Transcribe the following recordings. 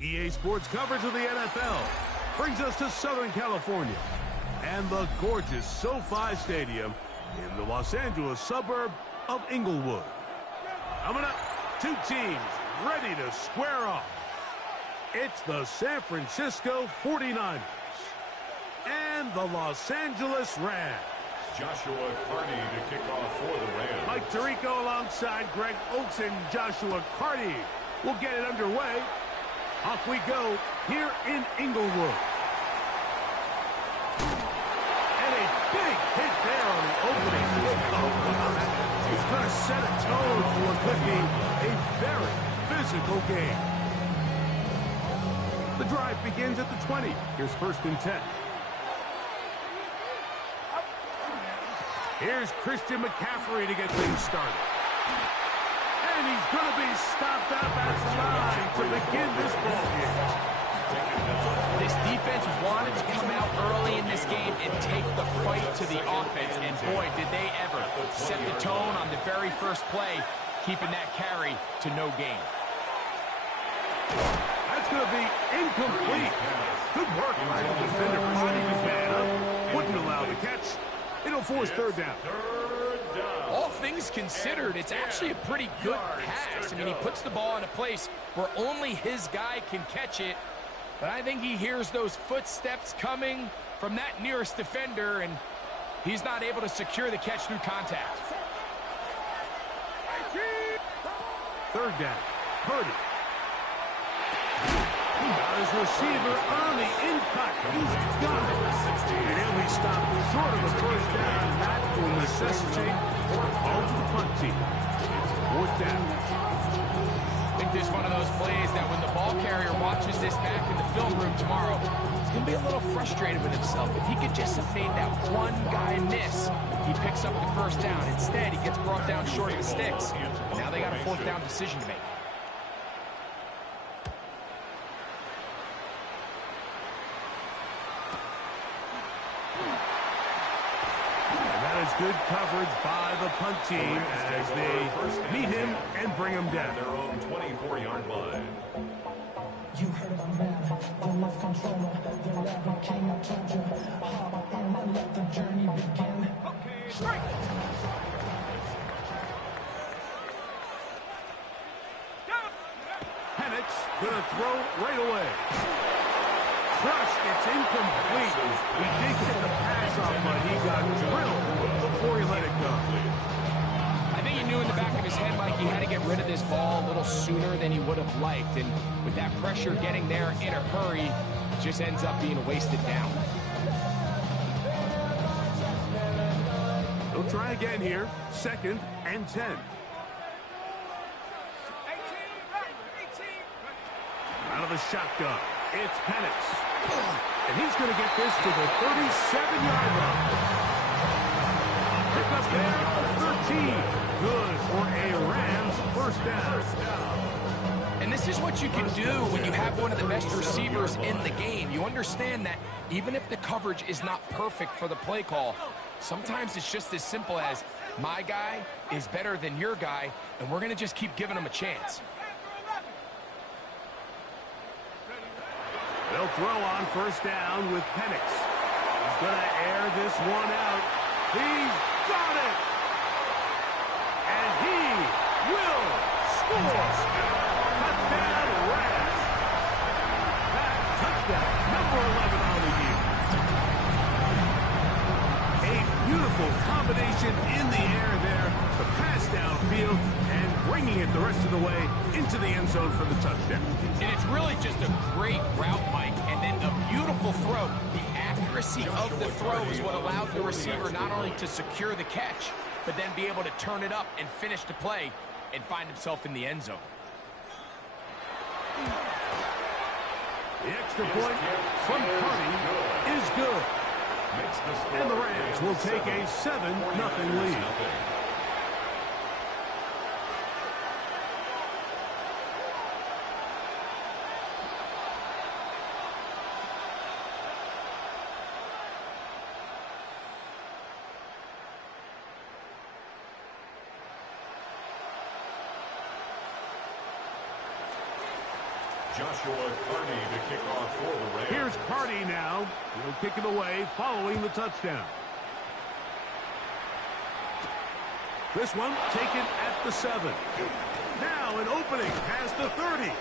EA Sports coverage of the NFL brings us to Southern California and the gorgeous SoFi Stadium in the Los Angeles suburb of Inglewood. Coming up, two teams ready to square off. It's the San Francisco 49ers and the Los Angeles Rams. Joshua Carney to kick off for the Rams. Mike Tirico alongside Greg Oaks and Joshua Carney will get it underway. Off we go here in Inglewood. And a big hit there on the opening kickoff. He's going to set a tone for what could be a very physical game. The drive begins at the 20. Here's 1st and 10. Here's Christian McCaffrey to get things started. And he's going to be stopped up at the line to begin this ball game. This defense wanted to come out early in this game and take the fight to the offense. And boy, did they ever set the tone on the very first play, keeping that carry to no gain. That's going to be incomplete. Good work by the defender. Body his man up. Wouldn't allow the catch. It'll force 3rd down. All things considered, it's actually a pretty good pass. I mean, he puts the ball in a place where only his guy can catch it. But I think he hears those footsteps coming from that nearest defender, and he's not able to secure the catch through contact. 3rd down. Purdy. Got his receiver on the in-cut. He's got it. And he'll be stopped short of a 1st down. That will necessitate a call to the punt team. It's 4th down. I think this is one of those plays that when the ball carrier watches this back in the film room tomorrow, he's going to be a little frustrated with himself. If he could just have made that one guy miss, he picks up the 1st down. Instead, he gets brought down short of the sticks. Now they got a 4th down decision to make. Good coverage by the punt team as they meet him and bring him down. Their own 24-yard line. You heard I'm bad, the left controller, the rebel king, I told you, hop in and let the journey begin. Okay, strike! Penix gonna throw right away. Crushed, it's incomplete. He did get the pass off, but he got drilled before he let it go. I think he knew in the back of his head, Mike, he had to get rid of this ball a little sooner than he would have liked. And with that pressure getting there in a hurry, it just ends up being a wasted down. He'll try again here. 2nd and 10. Out of the shotgun, it's Penix. And he's going to get this to the 37-yard line. Pick up there, 13. Good for a Rams 1st down. And this is what you can do when you have one of the best receivers in the game. You understand that even if the coverage is not perfect for the play call, sometimes it's just as simple as my guy is better than your guy, and we're going to just keep giving him a chance. They'll throw on 1st down with Penix. He's going to air this one out. He's got it! And he will score! Touchdown, Rams! That touchdown, number 11 on the year. A beautiful combination in the air there. The pass downfield and bringing it the rest of the way into the end zone for the touchdown. And it's really just a great route, Mike, and then a beautiful throw. The accuracy of the throw is what allowed the receiver not only to secure the catch, but then be able to turn it up and finish the play and find himself in the end zone. The extra point from Carney is good. And the Rams will take a 7-0 lead. Joshua Carney to kick off for the Rams. Here's Carney now. He'll kick it away following the touchdown. This one taken at the 7. Now an opening past the 30.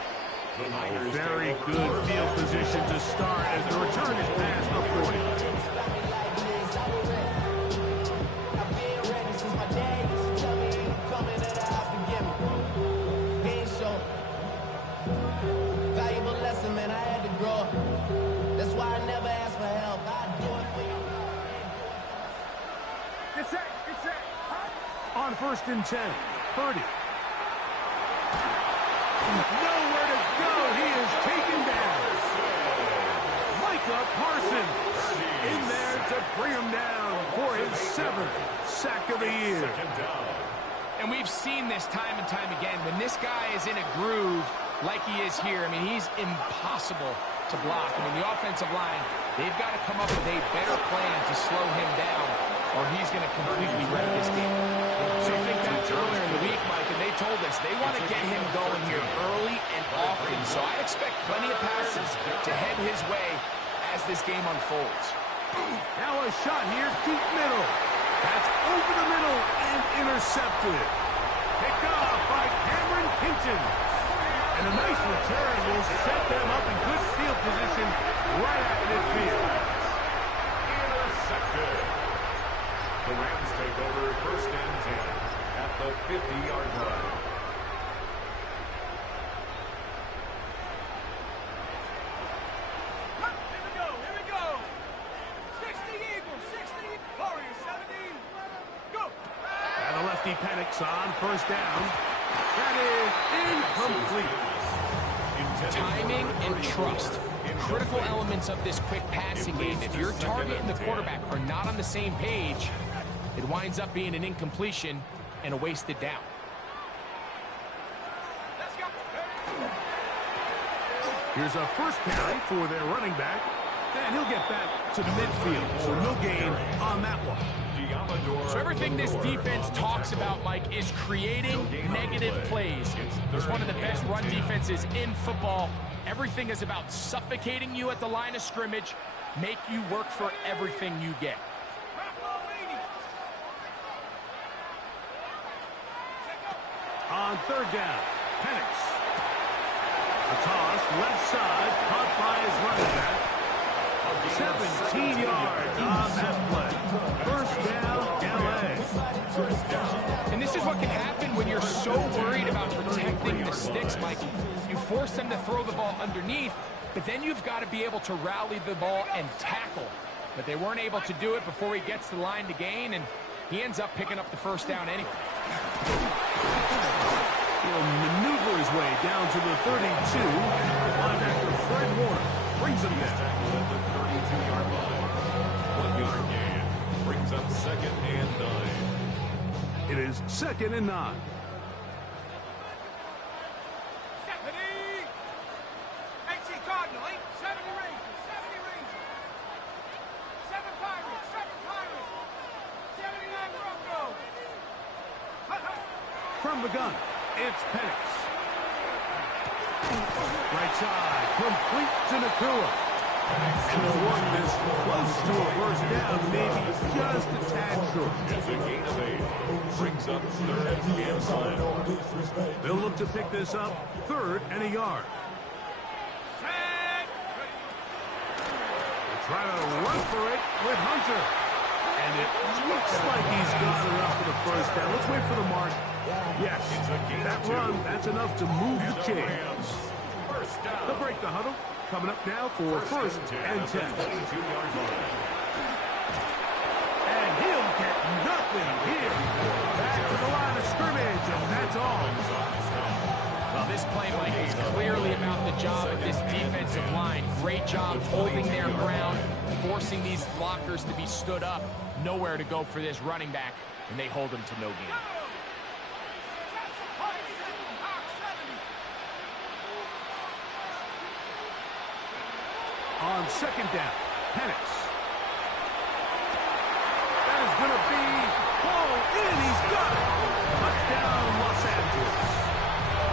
Very good field position to start as the return is past the 40. Valuable lesson, man. I had to grow up. That's why I never ask for help. I do it for you. It's it. On 1st and 10. 30. Nowhere to go. He is taken down. Micah Parsons in there to bring him down for his 7th sack of the year. And we've seen this time and time again. When this guy is in a groove like he is here, I mean, he's impossible to block. I mean, the offensive line, they've got to come up with a better plan to slow him down, or he's going to completely wreck this game. So I think that's earlier in the week, Mike, and they told us they want to get him going here early and often. So I expect plenty of passes to head his way as this game unfolds. Now a shot here, deep middle. That's over the middle and intercepted. Picked off by Cameron Hinton. And a nice return will set them up in good field position right at midfield. Intercepted. The Rams take over 1st and 10 at the 50-yard line. Here we go. 60 Eagles, 60 Warriors, 70. Go. And the lefty panics on 1st down. That is incomplete. Timing and trust, critical elements of this quick passing game. If your target and the quarterback are not on the same page, it winds up being an incompletion and a wasted down. Let's go. Here's a first carry for their running back. And he'll get back to midfield, so no gain on that one. So everything this defense talks about, Mike, is creating negative plays. It's one of the best run defenses in football. Everything is about suffocating you at the line of scrimmage, make you work for everything you get. On 3rd down, Penix. A toss, left side, caught by his running back. 17 yards on that play. 1st down, LA. And this is what can happen when you're so worried about protecting the sticks, Mike. You force them to throw the ball underneath, but then you've got to be able to rally the ball and tackle. But they weren't able to do it before he gets the line to gain, and he ends up picking up the 1st down anyway. He'll maneuver his way down to the 32. Linebacker Fred Warner brings him down. At the 32-yard line. 1-yard gain. Brings up 2nd and 9. It is 2nd and 9. 70. 18 Cardinal, 70 Rangers, 70 Rangers. 7 Pirates, 7 Pirates. 79 Broncos. From the gun, it's Penix. Right side, complete to Nakua. And the one is close to a 1st down, maybe just a tad short. It's a gain of 8. Brings up 3rd and 9. They'll look to pick this up 3rd and a yard. They try to run for it with Hunter. And it looks like he's got enough for the 1st down. Let's wait for the mark. Yes, that run, that's enough to move the chains. They'll break the huddle. Coming up now for 1st and 10. And he'll get nothing here. Back to the line of scrimmage, and that's all. Well, this play, Mike, is clearly about the job of this defensive line. Great job holding their ground, forcing these blockers to be stood up. Nowhere to go for this running back, and they hold him to no gain. On 2nd down, Penix. That is going to be hauled in. He's got it. Touchdown, Los Angeles.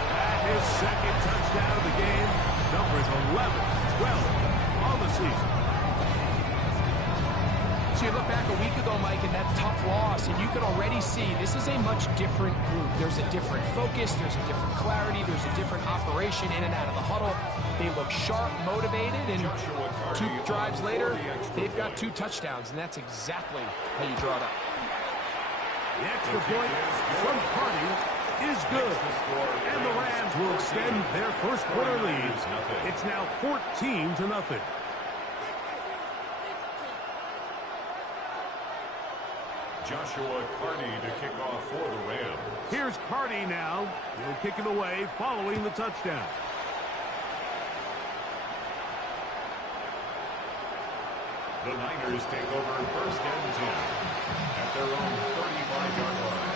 That is 2nd touchdown of the game. numbers 11, 12 on the season. So you look back a week ago, Mike, and that tough loss, and you can already see this is a much different group. There's a different focus, there's a different clarity, there's a different operation in and out of the huddle. They look sharp, motivated, and 2 drives later, they've got 2 touchdowns, and that's exactly how you draw it up. The extra point from Carney is good. And the Rams will extend their first quarter lead. It's now 14-0. Joshua Carney to kick off for the Rams. Here's Carney now. He'll kick it away following the touchdown. The Niners take over first and 10 at their own 35-yard line.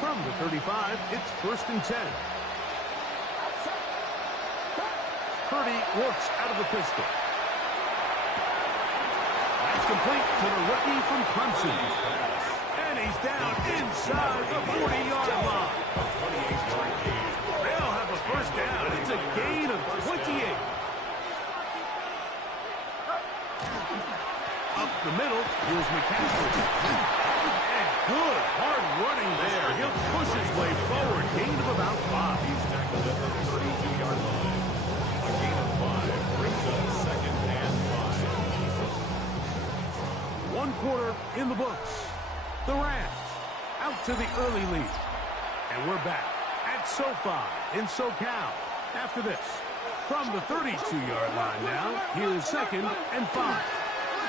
From the 35, it's first and 10. Purdy works out of the pistol. That's complete to the rookie from Clemson. And he's down inside the 40-yard line. They'll have a first down. It's a gain of 28. Up the middle, here's McCaffrey. And good hard running there. He'll push his way forward. Gain of about 5. He's tackled at the 32-yard line. A gain of 5 brings up second and 5. 1 quarter in the books. The Rams out to the early lead. And we're back at SoFi in SoCal. After this, from the 32-yard line now, here's second and 5.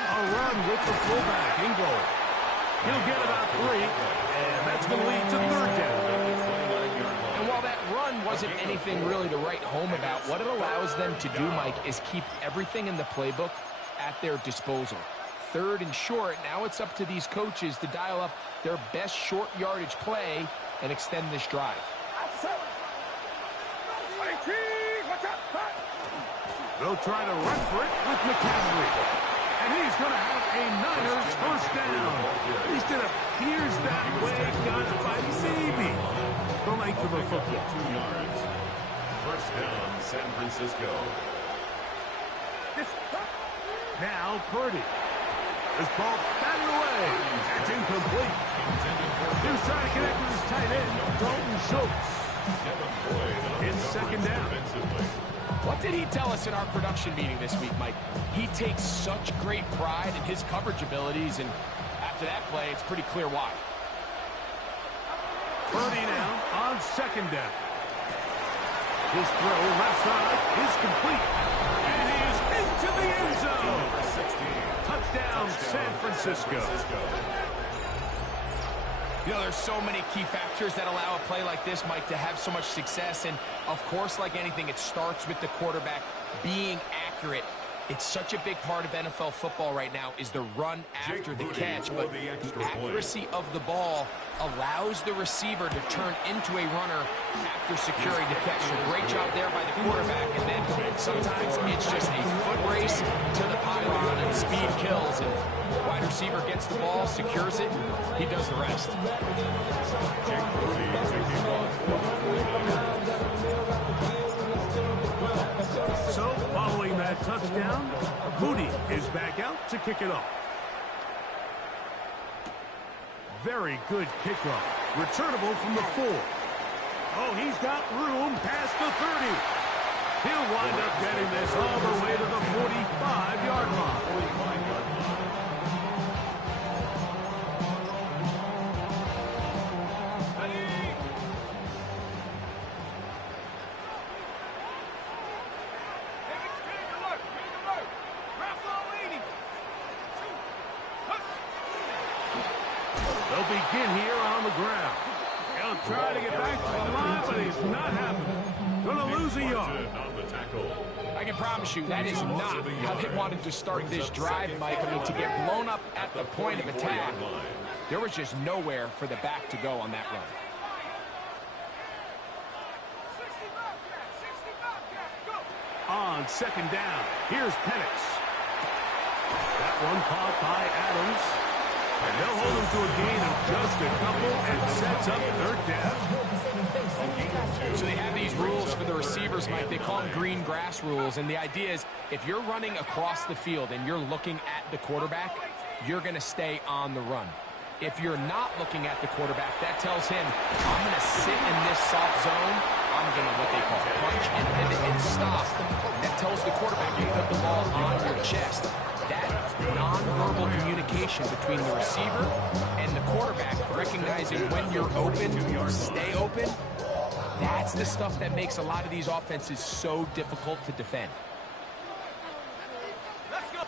A run with the fullback in goal. He'll get about 3, and that's going to lead to third down. And while that run wasn't anything really to write home about, what it allows them to do, Mike, is keep everything in the playbook at their disposal. Third and short, now it's up to these coaches to dial up their best short yardage play and extend this drive. They'll try to run for it with McCaffrey. And he's going to have a Niners first down. At least it appears that way. Got it by maybe the length of a football. 2 yards. First down, San Francisco. Now Purdy. This ball batted away. It's incomplete. He was trying to connect with his tight end, Dalton Schultz. It's second down. What did he tell us in our production meeting this week, Mike? He takes such great pride in his coverage abilities, and after that play, it's pretty clear why. Purdy now on second down. His throw left side is complete. And he is into the end zone. Touchdown, San Francisco. You know, there's so many key factors that allow a play like this, Mike, to have so much success. And, of course, like anything, it starts with the quarterback being accurate. It's such a big part of NFL football right now is the run after the catch. But the accuracy of the ball allows the receiver to turn into a runner after securing the catch. So great job there by the quarterback. And then sometimes it's just a foot race to the pylon and speed kills. And wide receiver gets the ball, secures it, he does the rest. So, following that touchdown, Moody is back out to kick it off. Very good kickoff. Returnable from the 4. Oh, he's got room past the 30. He'll wind up getting this all the way to the 45-yard line. They'll begin here on the ground. He'll try to get back to the line, but he's not happening. Gonna lose a yard. I can promise you that is not how they wanted to start this drive, Mike. I mean, to get blown up at the point of attack, there was just nowhere for the back to go on that run. On second down, here's Penix. That one caught by Adams. And they'll hold him to a gain of just a couple and sets up third down. So they have these rules for the receivers, Mike. They call them green grass rules. And the idea is if you're running across the field and you're looking at the quarterback, you're going to stay on the run. If you're not looking at the quarterback, that tells him, I'm going to sit in this soft zone. I'm going to what they call punch and pivot and stop. That tells the quarterback you put the ball on your chest. That nonverbal communication between the receiver and the quarterback, recognizing when you're open, stay open, that's the stuff that makes a lot of these offenses so difficult to defend. Let's go. Up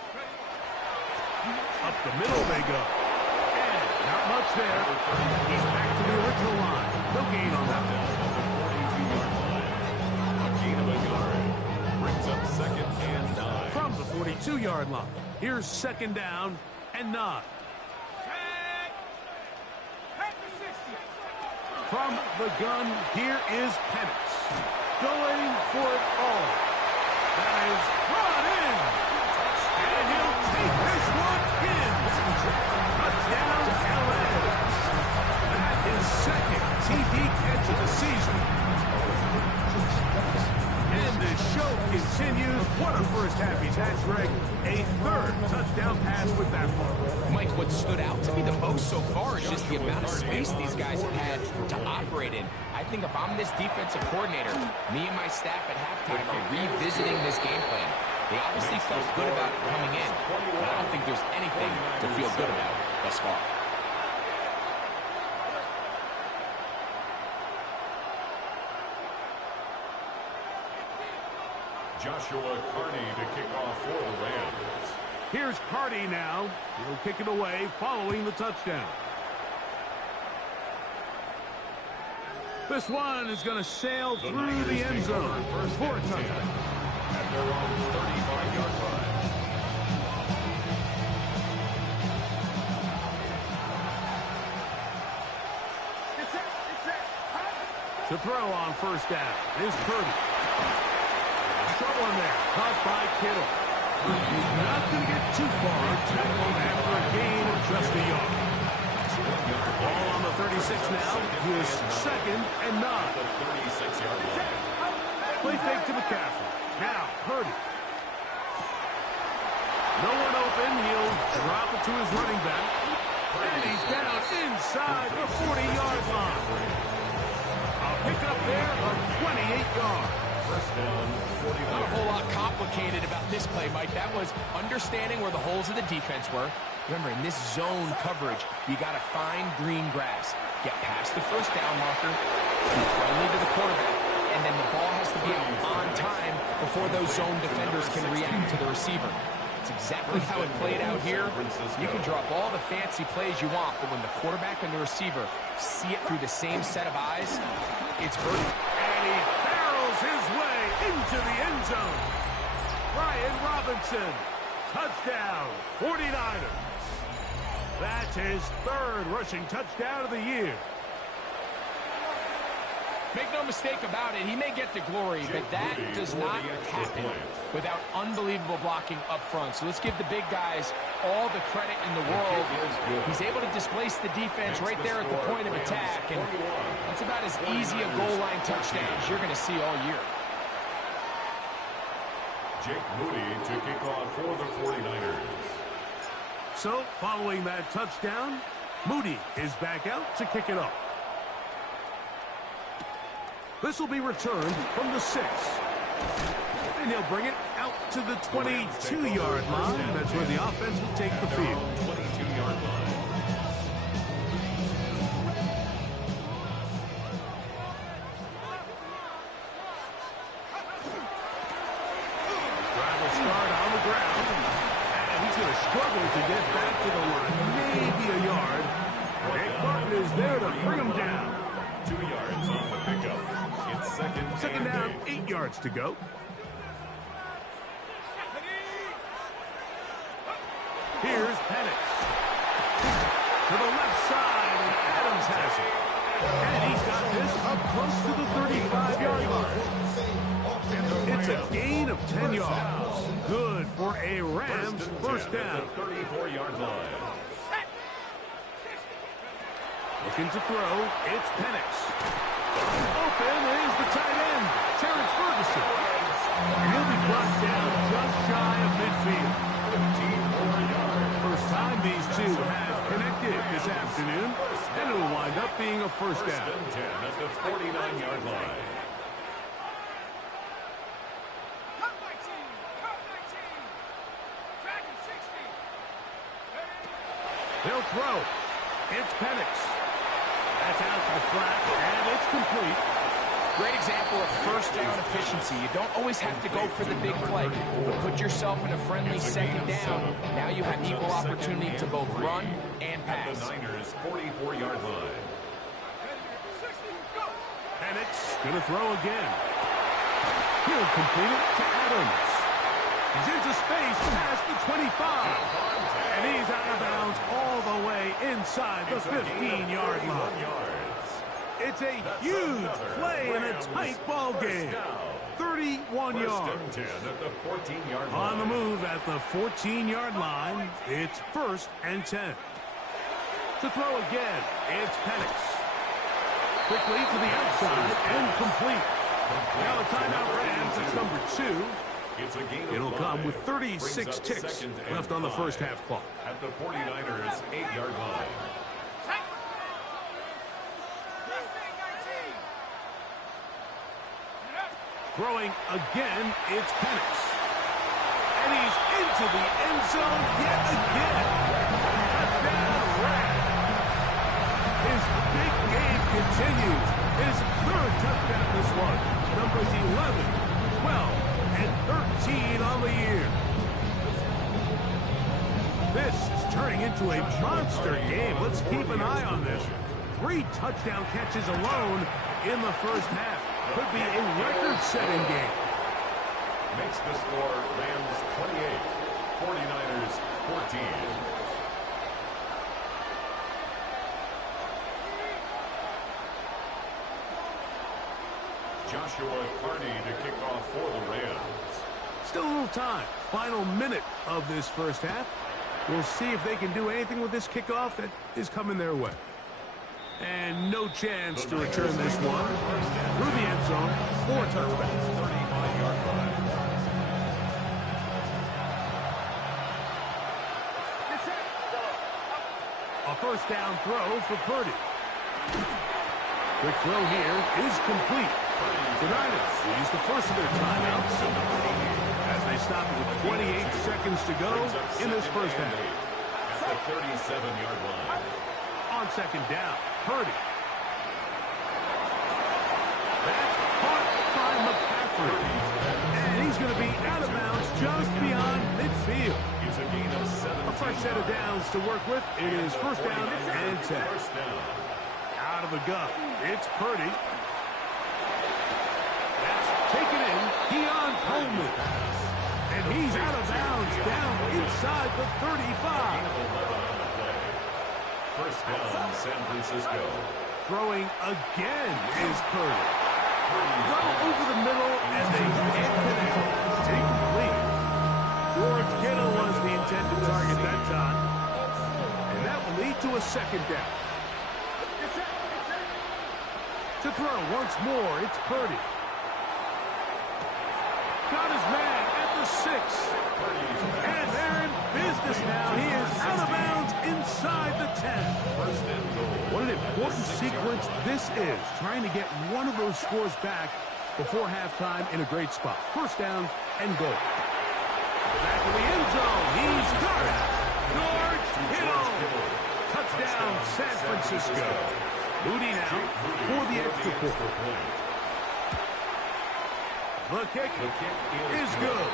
the middle they go. And not much there. He's back to the original line. No gain on that one. A gain of a yard. Brings up second and 9. From the 42-yard line. Here's second down and 9. From the gun, here is Penix. Going for it all. That is brought in. And he'll take this one in. Touchdown, LA. That is second TD catch of the season. And the show continues. What a first half he's had, Greg. A third touchdown pass with that one. Mike, what stood out to me the most so far is just the amount of space these guys have had to operate in. I think if I'm this defensive coordinator, me and my staff at halftime are revisiting this game plan. They obviously felt good about it coming in, but I don't think there's anything to feel good about thus far. Joshua Carney to kick off for the Rams. Here's Carney now. He'll kick it away following the touchdown. This one is going to sail through the end zone for a touchdown. At their own 35-yard line. To throw on first down is Purdy. Trouble in there, caught by Kittle. He's not going to get too far. Tackled after a gain of just a yard. Ball on the 36 now. Here's second and 9. The 36-yard line. Play fake to McCaffrey. Now, Purdy. No one open. He'll drop it to his running back. And he's down inside the 40-yard line. A pickup there of 28 yards. First down, 49. Not a whole lot complicated about this play, Mike. That was understanding where the holes of the defense were. Remember, in this zone coverage, you got to find green grass. Get past the first down marker, be friendly to the quarterback, and then the ball has to be out on time before those zone defenders can react to the receiver. It's exactly how it played out here. You can drop all the fancy plays you want, but when the quarterback and the receiver see it through the same set of eyes, it's hurting. And he barrels his way into the end zone. Brian Robinson, touchdown, 49ers. That's his third rushing touchdown of the year. Make no mistake about it, he may get the glory, but that does not happen without unbelievable blocking up front. So let's give the big guys all the credit in the world. He's able to displace the defense right there at the point of attack, and that's about as easy a goal line touchdown as you're going to see all year. Jake Moody to kick off for the 49ers. So, following that touchdown, Moody is back out to kick it off. This will be returned from the 6. And he'll bring it out to the 22-yard line. That's where the offense will take the field. 22-yard line. Drive will start on the ground. And he's going to struggle to get back to the line. Maybe a yard. Nick Martin is there to bring him down. 2 yards on the pickup. It's second down, and 8 yards to go. Here's Penix. To the left side, and Adams has it. And he's got this up close to the 35-yard line. It's a gain of 10 yards. Good for a Rams first down. 34-yard line. Looking to throw. It's Penix. Open is the tight end, Terrence Ferguson. And he'll be brought down just shy of midfield. 54 yards. First time these two have connected this afternoon, and it will wind up being a first First down. and 10 at the 49-yard line. Cut 19. Cut 19. Dragon 60. They'll throw. It's Penix. That's out to the flat, and it's complete. Great example of first down efficiency. You don't always have to go for the big play, but put yourself in a friendly second down. Now you have equal opportunity to both run and At pass. the Niners' 44-yard line. 60. Go. Penix going to throw again. He'll complete it to Adams. He's into space past the 25. And he's out of bounds all the way inside the 15-yard line. It's a huge play in a tight ball game. 31 yards. First and 10 at the 14-yard line. On the move at the 14-yard line, it's first and 10. To throw again, it's Penix. Quickly to the outside and complete. Now a timeout Rams, it's number 2. It's a gain of It'll 5. come with Brings 36 up ticks second and left on the 5 first half clock. At the 49ers' 8-yard line. Throwing again, it's Penix. And he's into the end zone yet again. Touchdown Rams. His big game continues. His third touchdown this one. Numbers 11, 12, and 13 on the year. This is turning into a monster game. Let's keep an eye on this. 3 touchdown catches alone in the first half. Could be a record-setting game. Makes the score Rams 28, 49ers 14. Joshua Carney to kick off for the Rams. Still a little time. Final minute of this first half. We'll see if they can do anything with this kickoff that is coming their way. And no chance to return this one through the end zone for a touchback. 35-yard line. A first down throw for Purdy. Quick throw here is complete. The Niners use the first of their timeouts as they stop it with 28 seconds to go in this first half. At the 37-yard line. On second down, Purdy. That's caught by McCaffrey. And he's going to be out of bounds just beyond midfield. Is a gain of 7. A fresh set of downs to work with. It is first down and 10. First down. Out of the gun, it's Purdy. That's taken in, Keon Coleman. And he's out of bounds down inside the 35. First down, San Francisco. Throwing again is Purdy. Throw over the middle, and they can't connect. It's incomplete. George Kittle was the intended target that time. And that will lead to a second down. To throw once more, it's Purdy. Got his man at the 6. And they're in business now. He is out of bounds inside the 10. First and goal. What an important sequence this is, trying to get one of those scores back before halftime in a great spot. First down and goal. Back to the end zone. He's got it. George Kittle. Touchdown, San Francisco. Moody now for the extra point. The kick is good.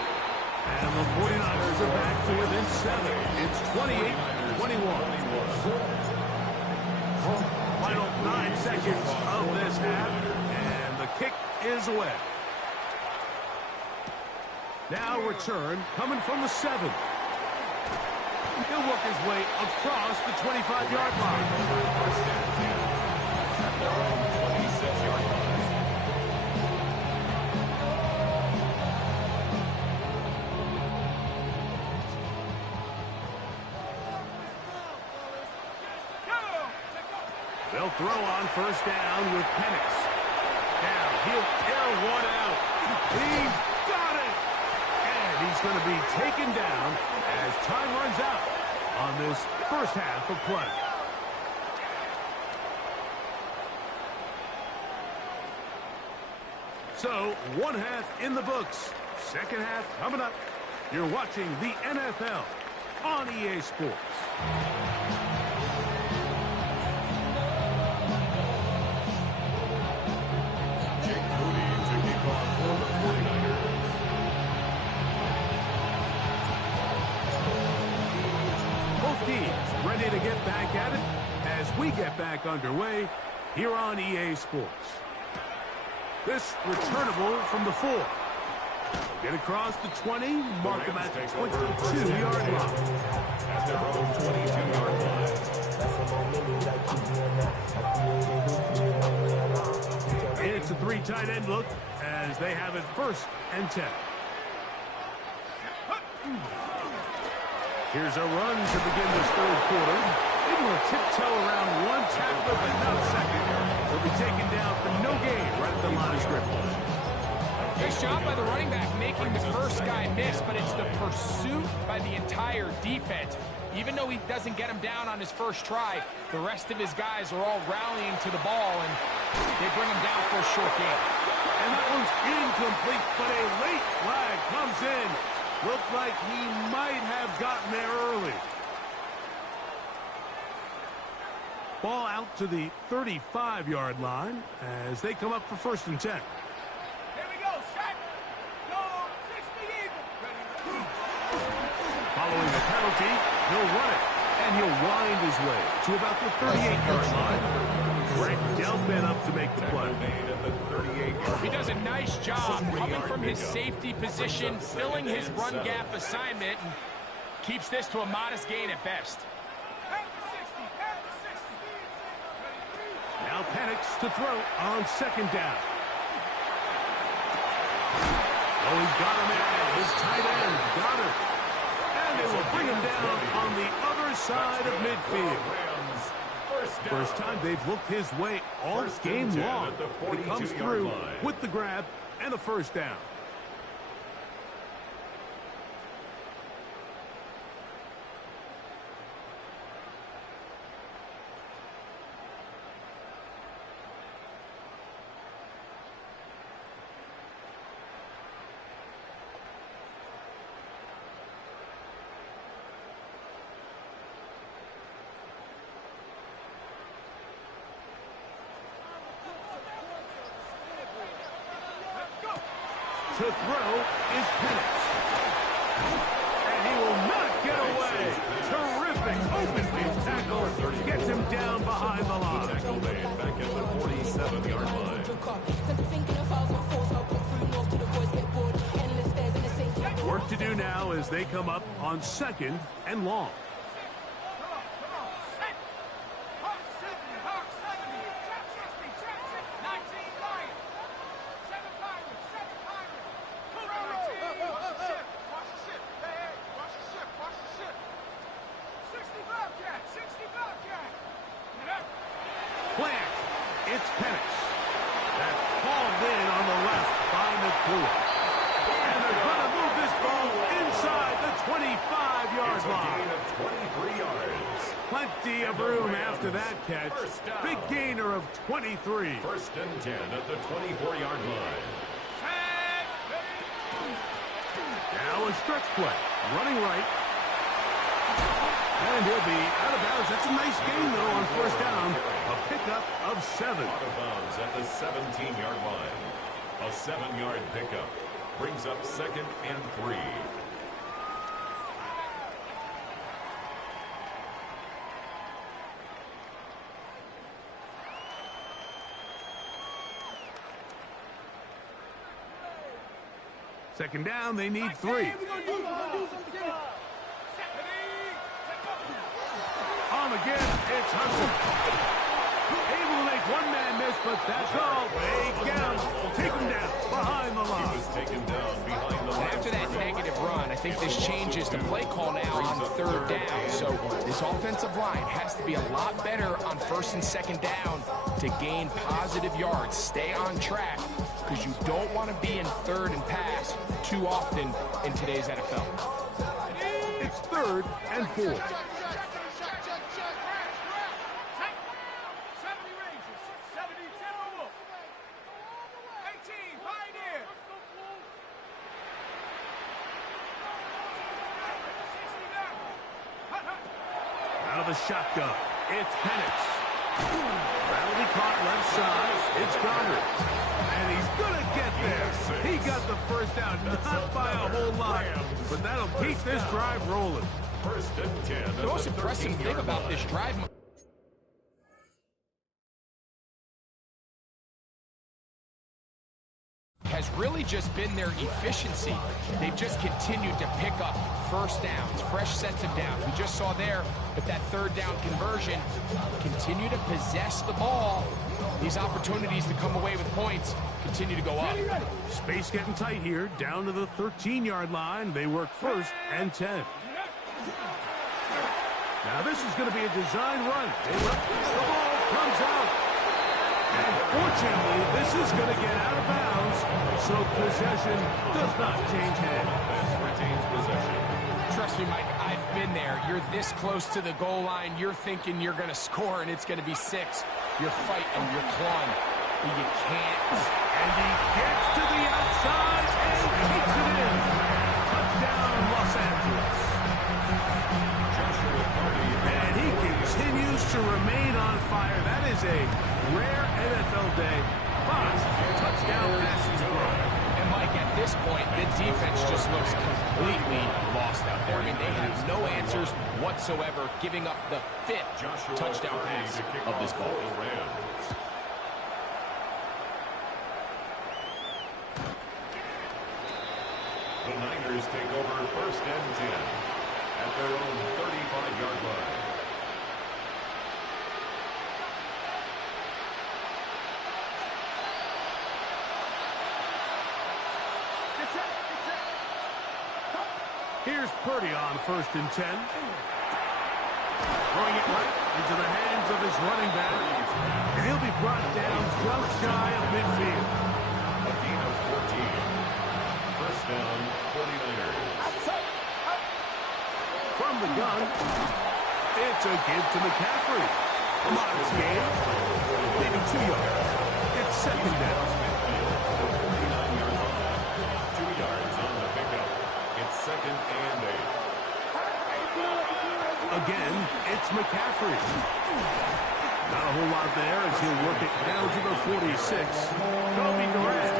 And the 49ers are back to within 7. It's 28-21. Final 9 seconds of this half. And the kick is away. Now return coming from the 7. He'll work his way across the 25-yard line. First and 10. At their own 26-yard line. They'll throw on first down with Penix. Now he'll air one out. He's got it! And he's going to be taken down as time runs out on this first half of play. So, one half in the books. Second half coming up. You're watching the NFL on EA Sports. Jake Moody to kick off for the 49ers. Both teams ready to get back at it as we get back underway here on EA Sports. This returnable from the 4. Get across the 20, mark them at the 22-yard line. At their own 22-yard line. It's a 3 tight end look as they have it 1st and 10. Here's a run to begin this 3rd quarter. Able to tiptoe around one tackler, but not a second. They'll be taken down for no gain right at the line of scrimmage. Nice job by the running back making the first guy miss, but it's the pursuit by the entire defense. Even though he doesn't get him down on his first try, the rest of his guys are all rallying to the ball, and they bring him down for a short gain. And that one's incomplete, but a late flag comes in. Looked like he might have gotten there early. Ball out to the 35-yard line as they come up for 1st and 10. Here we go, set, go, 60 Eagle. Following the penalty, he'll run it, and he'll wind his way to about the 38-yard line. Grant Delphin up to make the play. He does a nice job coming from his safety position, filling his run gap assignment, and keeps this to a modest gain at best. Now Penix to throw on 2nd down. Oh, he's got him there. His tight end got it. And they will bring him down on the other side of midfield. First time they've looked his way all game long. He comes through with the grab and a 1st down. To throw is Penix. And he will not get away. Terrific open field tackle. Gets him down behind the line. Tackle made back at the 47-yard line. Work to do now as they come up on 2nd and long. Plant. It's Penix. That's hauled in on the left by McClure. And they're going to move this ball inside the 25-yard line. Gain of 23 yards. Plenty of room after that catch. Big gainer of 23. 1st and 10 at the 24-yard line. Now a stretch play. Running right. And he'll be out of bounds. That's a nice gain, though, on 1st down. A pickup of 7. Out of bounds at the 17-yard line. A 7-yard pickup brings up 2nd and 3. Second down, they need 3. On again, it's Hudson. Able to make One man missed, but that's all. They get him. Take him down behind the He line. was taken down behind the line. After that negative run, I think this changes the play call now on third down. So this offensive line has to be a lot better on first and second down to gain positive yards. Stay on track because you don't want to be in third and pass too often in today's NFL. It's 3rd and 4. 70 Rangers, 72. 18, Pioneer. 69. Out of the shotgun, it's Penix. That'll be caught left side. It's Goddard. And he's going to get there. He got the first down, not by a whole lot. But that'll keep this drive rolling. First and 10. The most impressive thing about this drive has really just been their efficiency. They've just continued to pick up first downs, fresh sets of downs. We just saw there, but that third down conversion, continue to possess the ball. These opportunities to come away with points continue to go up. Space getting tight here, down to the 13-yard line. They work 1st and 10. Now this is going to be a design run. The ball comes out. And fortunately, this is going to get out of bounds, so possession does not change hands. Retains possession. Trust me, Mike, I've been there. You're this close to the goal line. You're thinking you're going to score, and it's going to be 6. You're fighting, you're clawing, but you can't. And he gets to the outside and kicks it in. Touchdown, Los Angeles. And he continues to remain on fire. That is a rare NFL day. 5 touchdown passes thrown. And Mike, at this point, the defense just looks completely lost out there. I mean, they have no answers whatsoever, giving up the 5th touchdown pass of this ball. The Niners take over 1st and 10 at their own 35-yard line. Here's Purdy on 1st and 10. Throwing it right into the hands of his running back. And he'll be brought down just shy of midfield. A gain of 14. First down, 49ers. From the gun, it's a give to McCaffrey. A modest gain, maybe 2 yards. It's 2nd down. 49-yard line. 2 yards on the pickup. It's 2nd and 8. Again, it's McCaffrey. Not a whole lot there as he'll work it down to the 46. Kobe Durant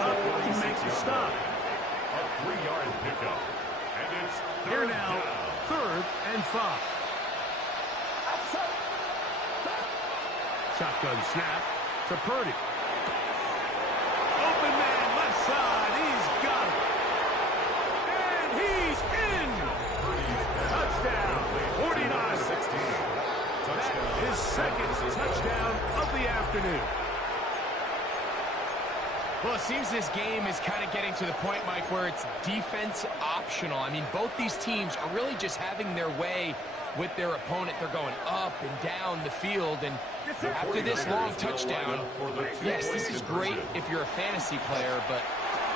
up to make the stop. A 3-yard pickup. And it's Here now, 3rd and 5. Shotgun snap to Purdy. Open man, left side. He's got it. And he's in. Touchdown, 49-16. That is 2nd touchdown of the afternoon. Well, it seems this game is kind of getting to the point, Mike, where it's defense optional. I mean, both these teams are really just having their way with their opponent. They're going up and down the field, and after this long touchdown, yes, this is great if you're a fantasy player, but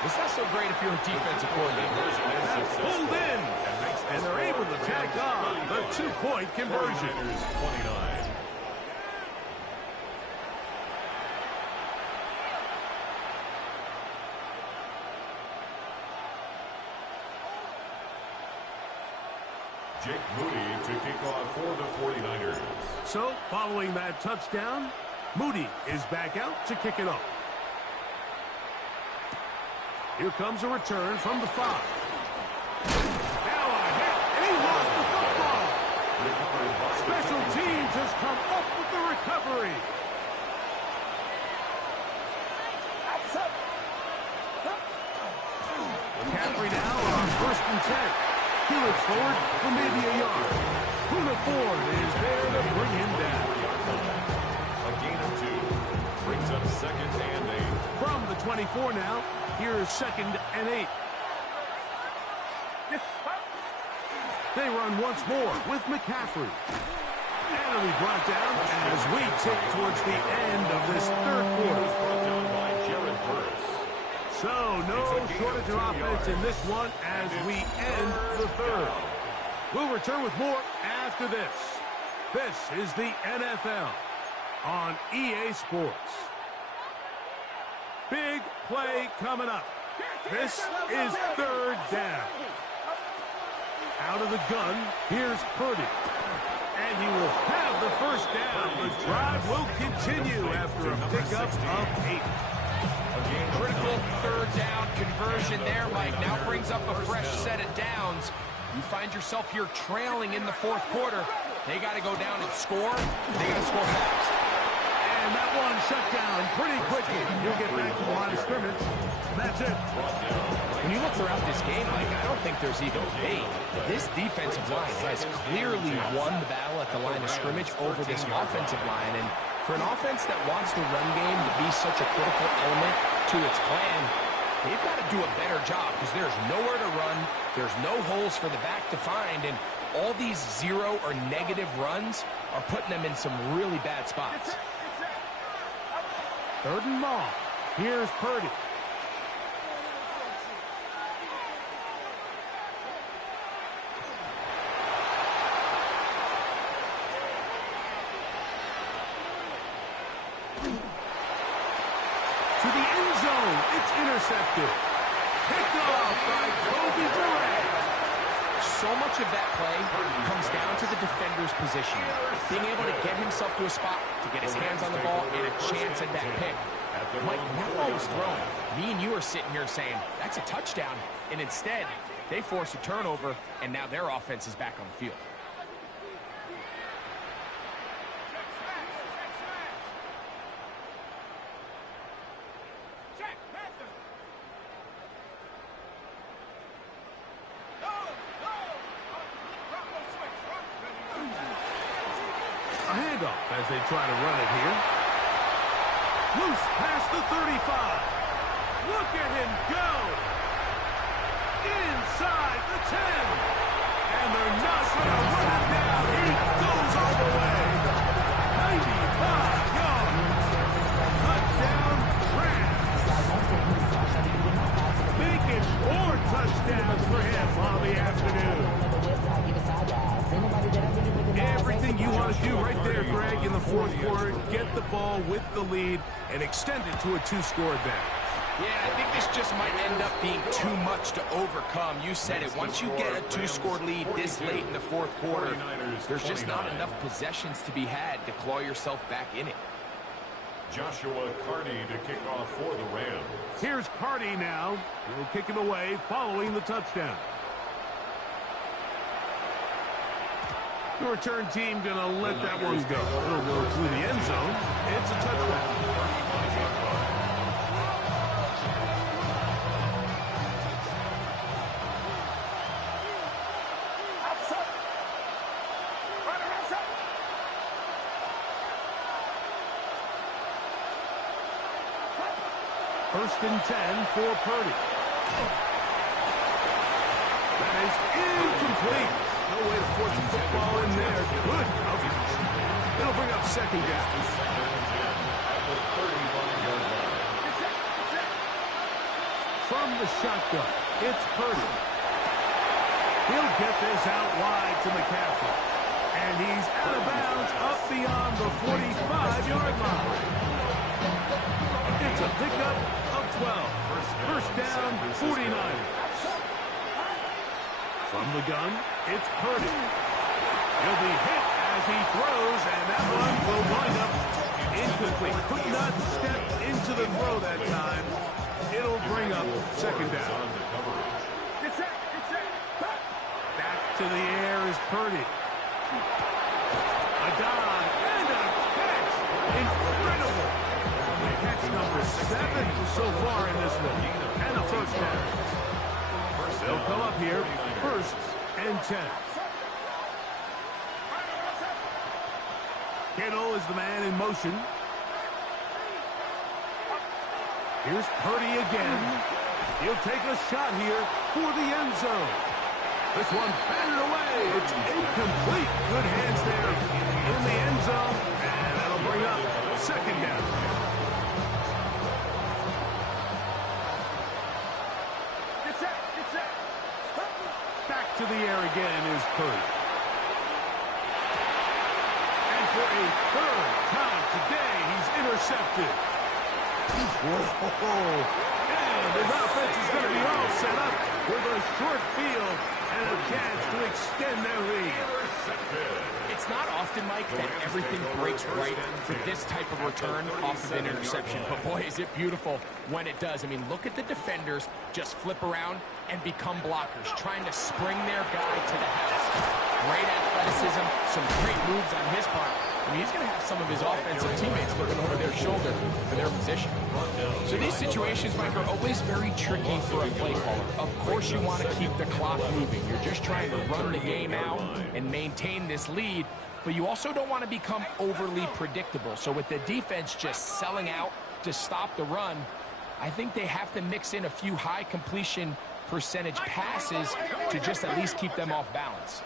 it's not so great if you're a defensive coordinator. That's pulled in, and they're able to tack on the 2-point conversion. 29. Jake Moody to kick off for the 49ers. So, following that touchdown, Moody is back out to kick it off. Here comes a return from the 5. Now a hit, and he lost the football. Special teams has come up with the recovery. McCaffrey now on 1st and 10. He looks forward for maybe a yard. Poona Ford is there to bring him down. A gain of 2. second and 8. From the 24 now, here's 2nd and 8. They run once more with McCaffrey. And it'll be brought down as we tick towards the end of this third quarter. So, no shortage of offense in this one as we end the third. We'll return with more after this. This is the NFL on EA Sports. Big play coming up. This is 3rd down. Out of the gun, here's Purdy. And he will have the first down. The drive will continue after a pickup of 8. Critical 3rd down conversion there, Mike. Now brings up a fresh set of downs. You find yourself here trailing in the 4th quarter. They got to go down and score. They got to score fast. And that one shut down pretty quickly. He'll get back to the line of scrimmage. That's it. When you look throughout this game, Mike, I don't think there's even debate. This defensive line has clearly won the battle at the line of scrimmage over this offensive line. And for an offense that wants the run game to be such a critical element to its plan, they've got to do a better job because there's nowhere to run. There's no holes for the back to find. And all these 0 or negative runs are putting them in some really bad spots. 3rd and long. Here's Purdy. To the end zone. It's intercepted. Picked off by Kobe Durant. So much of that play comes down to the defender's position. Being able to get himself to a spot, to get his hands on the ball, and a chance at that pick. Mike, when that ball was thrown, me and you are sitting here saying, that's a touchdown. And instead, they force a turnover, and now their offense is back on the field. A handoff as they try to run it here. Loose past the 35. Look at him go. Inside the 10. And they're not going to run it down. He goes all the way. 95 yards. Touchdown, Rams. Making 4 touchdowns for him on the afternoon. Everything you want to do right there, Greg, in the 4th quarter. Get the ball with the lead and extend it to a 2-score advantage. Yeah, I think this just might end up being too much to overcome. You said it. Once you get a 2-score lead this late in the 4th quarter, there's just not enough possessions to be had to claw yourself back in it. Joshua Carney to kick off for the Rams. Here's Carney now. He'll kick it away following the touchdown. The return team going to let that one go. It'll go through the end zone. It's a touchdown. First and 10 for Purdy. That is incomplete. No way to force the football in there. Good coverage. It'll bring up 2nd down. From the shotgun, it's Purdy. He'll get this out wide to McCaffrey. And he's out of bounds up beyond the 45-yard line. It's a pickup of 12. First down, 49ers. From the gun, it's Purdy. He'll be hit as he throws, and that one will wind up incomplete. Could not step into the throw that time. It'll bring up 2nd down. Back to the air is Purdy. A dive and a catch. Incredible. Catch number 7 so far in this one. And a first down. They'll come up here, 1st and 10. Kittle is the man in motion. Here's Purdy again. He'll take a shot here for the end zone. This one batted away. It's incomplete. Good hands there in the end zone. And that'll bring up second down. Get set. Get set. Back to the air again is Purdy. And for a third time today, he's intercepted. Whoa. And his offense is going to be all set up with a short field and a chance to extend their lead. It's not often, Mike, that everything breaks right for this type of return off of an interception. But boy, is it beautiful when it does. I mean, look at the defenders just flip around and become blockers, trying to spring their guy to the house. Great athleticism, some great moves on his part. I mean, he's going to have some of his offensive teammates looking over their shoulder for their position. So these situations, Mike, are always very tricky for a play caller. Of course you want to keep the clock moving. You're just trying to run the game out and maintain this lead, but you also don't want to become overly predictable. So with the defense just selling out to stop the run, I think they have to mix in a few high completion percentage passes to just at least keep them off balance.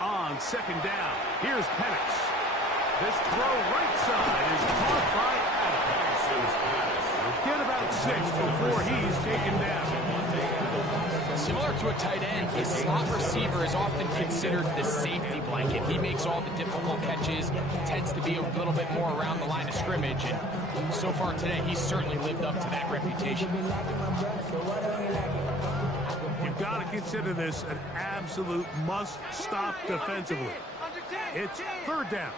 On second down, here's Penix. This throw right side is caught by Adams. He'll get about 6 before he's taken down. Similar to a tight end, a slot receiver is often considered the safety blanket. He makes all the difficult catches, tends to be a little bit more around the line of scrimmage, and so far today, he's certainly lived up to that reputation. You've got to consider this an absolute must-stop defensively. It's third down.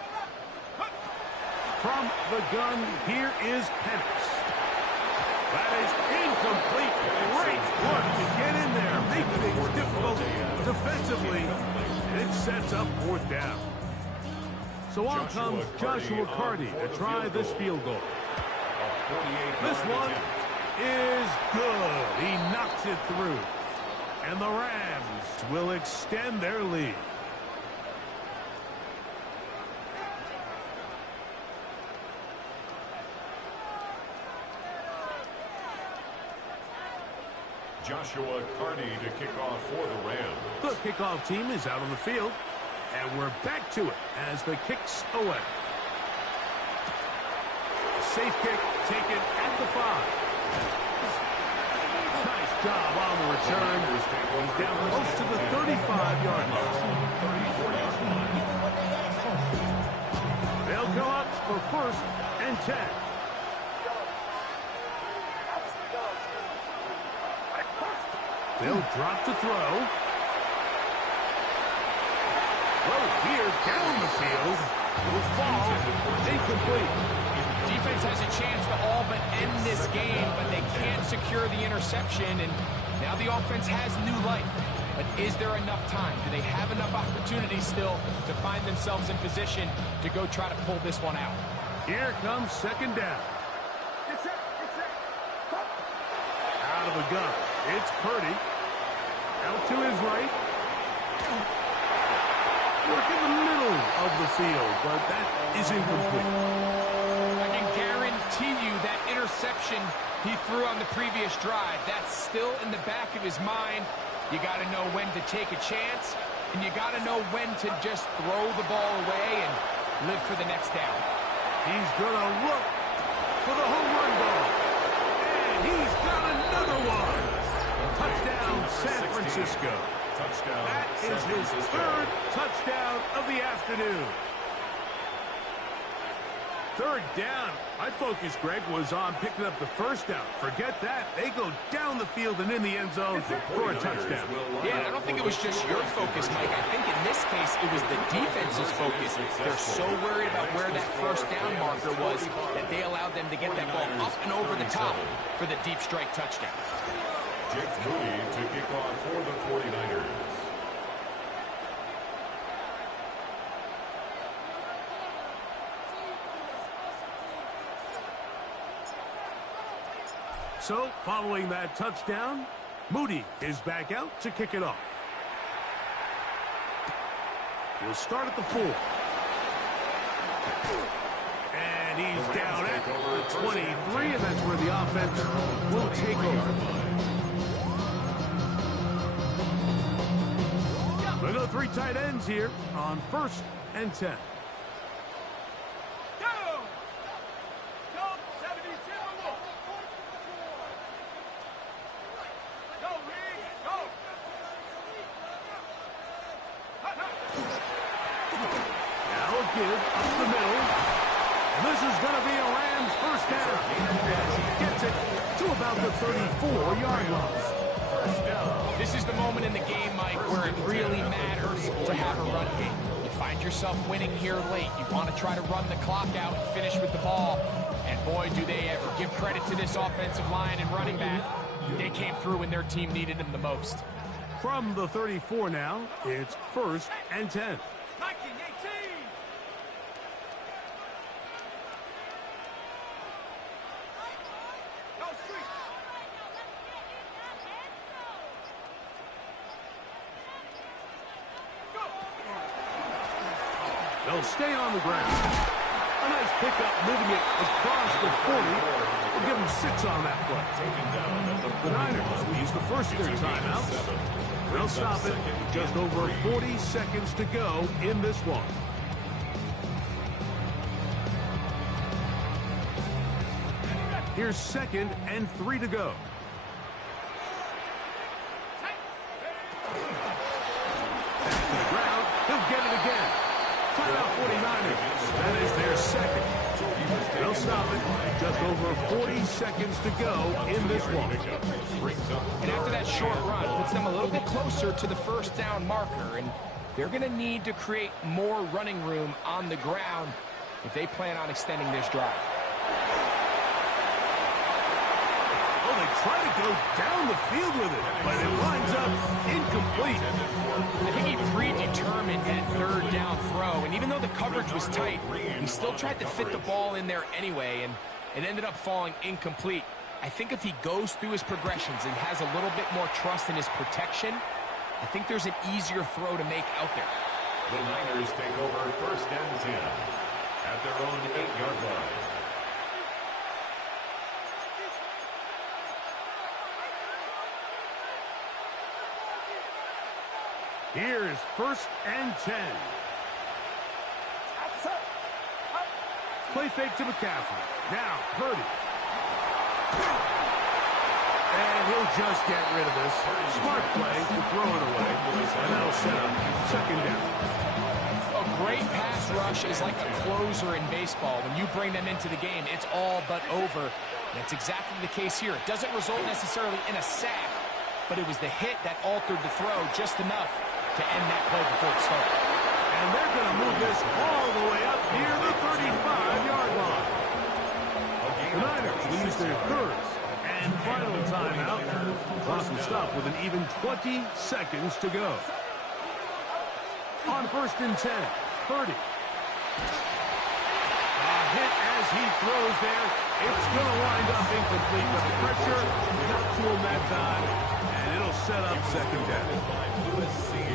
From the gun, here is Penix. That is incomplete. Great work to get in there, make things difficult defensively, and it sets up fourth down. So on comes Joshua Carty to try this field goal. This one is good. He knocks it through. And the Rams will extend their lead. Joshua Carty to kick off for the Rams. The kickoff team is out on the field. And we're back to it as the kick's away. Safe kick taken at the 5. Nice job on the return. He's down close to the 35-yard line. They'll go up for first and 10. They'll drop to throw. Throw here down the field. Will fall incomplete. Defense has a chance to all but end this game, but they can't secure the interception, and now the offense has new life. But is there enough time? Do they have enough opportunities still to find themselves in position to go try to pull this one out? Here comes second down. Get set. Get set. Out of the gun. It's Purdy. Out to his right. Work in the middle of the field, but that is incomplete. I can guarantee you that interception he threw on the previous drive, that's still in the back of his mind. You got to know when to take a chance, and you got to know when to just throw the ball away and live for the next down. He's going to look for the home run ball. And he's got another one. Touchdown, San Francisco. Touchdown. That is his third touchdown of the afternoon. Third down. My focus, Greg, was on picking up the first down. Forget that. They go down the field and in the end zone for a touchdown. Yeah, I don't think it was just your focus, Mike. I think in this case, it was the defense's focus. They're so worried about where that first down marker was that they allowed them to get that ball up and over the top for the deep strike touchdown. Jake Moody to kick off for the 49ers. So, following that touchdown, Moody is back out to kick it off. He'll start at the 4. And he's down at the 23, and that's where the offense will take over. We go 3 tight ends here on 1st and 10. Give up the middle. And this is going to be a Rams first down as he gets it to about the 34-yard line. This is the moment in the game, Mike, where it really matters to have a run game. You find yourself winning here late. You want to try to run the clock out and finish with the ball. And boy, do they ever. Give credit to this offensive line and running back. They came through when their team needed them the most. From the 34 now, it's 1st and 10. They'll stay on the ground. A nice pickup, moving it across the 40. We'll give them 6 on that play. The Niners will use the first of their timeouts. They'll stop it. Just over 40 seconds to go in this one. Here's 2nd and 3 to go. Back to the ground. He'll get it again. Timeout 49ers. That is their 2nd. They'll stop it. Just over 40 seconds to go in this one. And after that short run, puts them a little bit closer to the first down marker. And they're going to need to create more running room on the ground if they plan on extending this drive. Oh, they try to go down the field with it, but it winds up incomplete. I think he predetermined that 3rd down throw, and even though the coverage was tight, he still tried to fit the ball in there anyway, and it ended up falling incomplete. I think if he goes through his progressions and has a little bit more trust in his protection, I think there's an easier throw to make out there. The Niners take over 1st and 10 at their own 8-yard line. Here's 1st and 10. Play fake to McCaffrey. Now, Purdy. And he'll just get rid of this. Smart play to throw it away. And that'll set up 2nd down. A great pass rush is like a closer in baseball. When you bring them into the game, it's all but over. That's exactly the case here. It doesn't result necessarily in a sack, but it was the hit that altered the throw just enough to end that play before it started. And they're going to move this all the way up near the 35-yard line. The Niners will use their 3rd and final timeout. Clock will stop with an even 20 seconds to go. On 1st and 10, Purdy. A hit as he throws there. It's going to wind up incomplete, but the pressure not to him that time, and it'll set up 2nd down.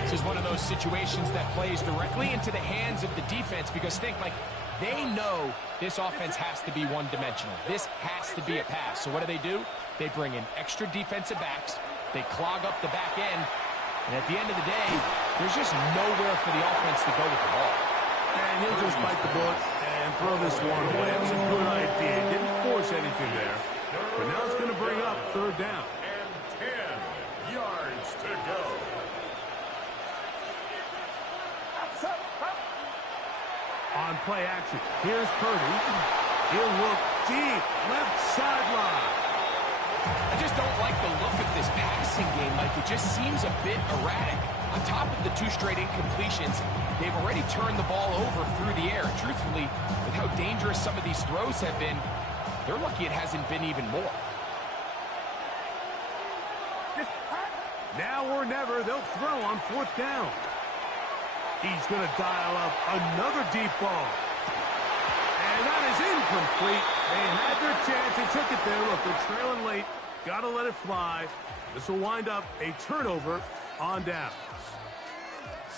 This is one of those situations that plays directly into the hands of the defense because think, like, they know this offense has to be one-dimensional. This has to be a pass. So what do? They bring in extra defensive backs. They clog up the back end. And at the end of the day, there's just nowhere for the offense to go with the ball. And he'll just bite the bullet and throw this one away. It was a good idea. Didn't force anything there. But now it's going to bring up 3rd down. And 10 yards to go. On play action, here's Purdy. He'll look deep, left sideline. I just don't like the look of this passing game. Like, it just seems a bit erratic. On top of the 2 straight incompletions, they've already turned the ball over through the air. Truthfully, with how dangerous some of these throws have been, they're lucky it hasn't been even more. Now or never, they'll throw on 4th down. He's going to dial up another deep ball. And that is incomplete. They had their chance. They took it there. Look, they're trailing late. Got to let it fly. This will wind up a turnover on downs.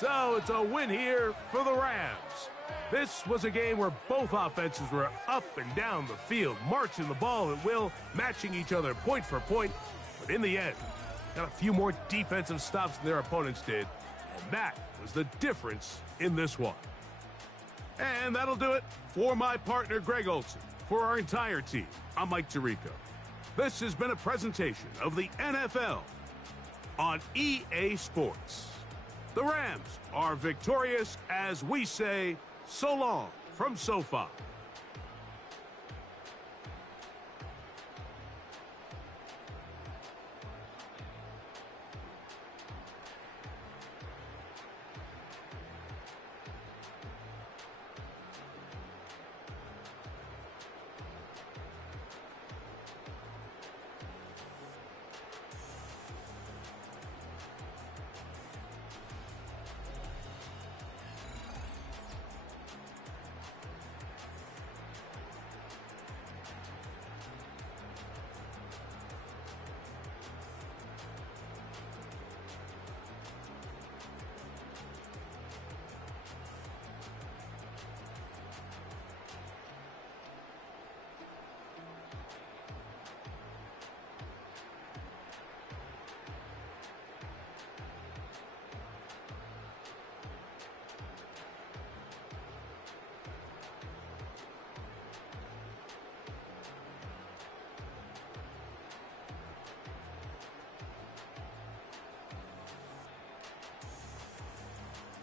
So it's a win here for the Rams. This was a game where both offenses were up and down the field, marching the ball at will, matching each other point for point. But in the end, got a few more defensive stops than their opponents did. And that was the difference in this one. And that'll do it for my partner, Greg Olson. For our entire team, I'm Mike Tirico. This has been a presentation of the NFL on EA Sports. The Rams are victorious as we say so long from SoFi.